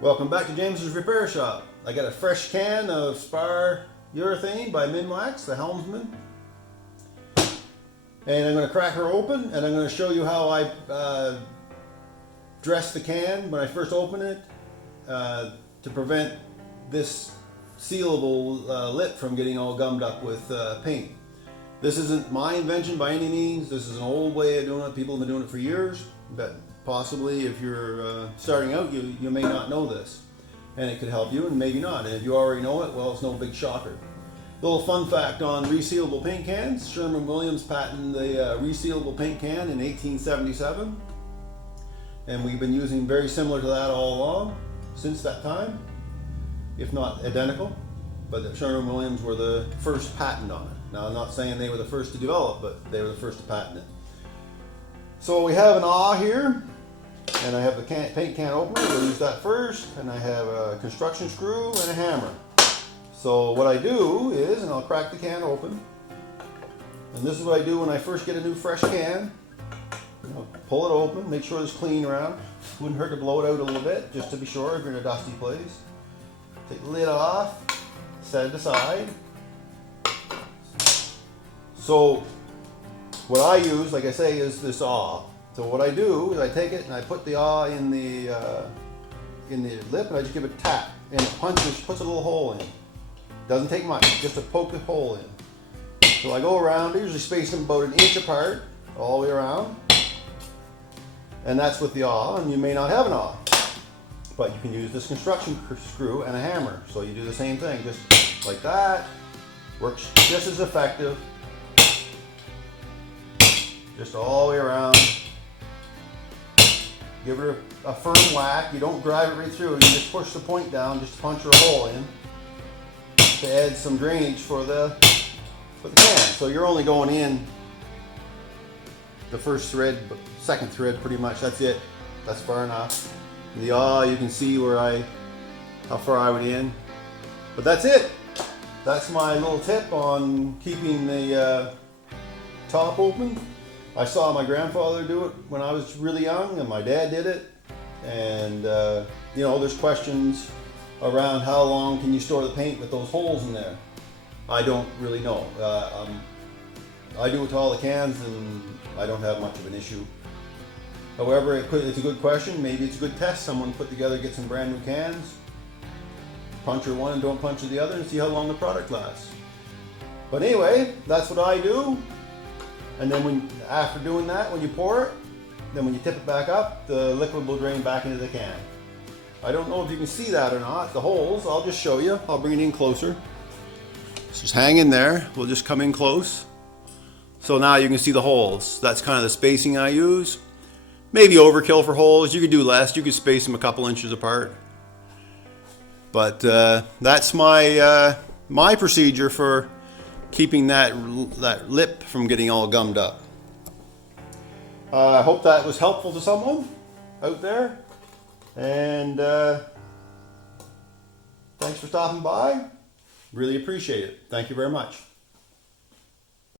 Welcome back to James's Repair Shop. I got a fresh can of Spar Urethane by Minwax, the Helmsman. And I'm going to crack her open and I'm going to show you how I dress the can when I first open it to prevent this sealable lip from getting all gummed up with paint. This isn't my invention by any means. This is an old way of doing it. People have been doing it for years, but possibly if you're starting out, you may not know this. And it could help you and maybe not. And if you already know it, well, it's no big shocker. Little fun fact on resealable paint cans. Sherwin-Williams patented the resealable paint can in 1877. And we've been using very similar to that all along since that time, if not identical. But the Sherwin-Williams were the first patent on it. Now, I'm not saying they were the first to develop, but they were the first to patent it. So we have an awl here, and I have the paint can opener. We'll use that first, and I have a construction screw and a hammer. So what I do is, and I'll crack the can open, and this is what I do when I first get a new fresh can. I'll pull it open, make sure it's clean around. Wouldn't hurt to blow it out a little bit, just to be sure if you're in a dusty place. Take the lid off, set it aside. So what I use, like I say, is this awl. So what I do is I take it and I put the awl in the lip and I just give it a tap. And it punches, puts a little hole in. Doesn't take much, just to poke a hole in. So I go around, I usually space them about an inch apart, all the way around. And that's with the awl, and you may not have an awl. But you can use this construction screw and a hammer. So you do the same thing, just like that. Works just as effective. Just all the way around. Give her a firm whack. You don't drive it right through. You just push the point down just to punch her a hole in to add some drainage for the can. So you're only going in the first thread, second thread pretty much. That's it. That's far enough. The awl, you can see how far I went in. But that's it. That's my little tip on keeping the top open. I saw my grandfather do it when I was really young, and my dad did it. And you know, there's questions around how long can you store the paint with those holes in there. I don't really know. I do it to all the cans, and I don't have much of an issue. However, it's a good question. Maybe it's a good test. Someone put together, get some brand new cans, puncture one and don't puncture the other, and see how long the product lasts. But anyway, that's what I do. And then after doing that, when you pour it, then when you tip it back up, the liquid will drain back into the can. I don't know if you can see that or not, the holes. I'll just show you. I'll bring it in closer. Just hang in there. We'll just come in close. So now you can see the holes. That's kind of the spacing I use. Maybe overkill for holes. You could do less. You could space them a couple inches apart. But that's my my procedure for keeping that lip from getting all gummed up. I hope that was helpful to someone out there. And thanks for stopping by. Really appreciate it. Thank you very much.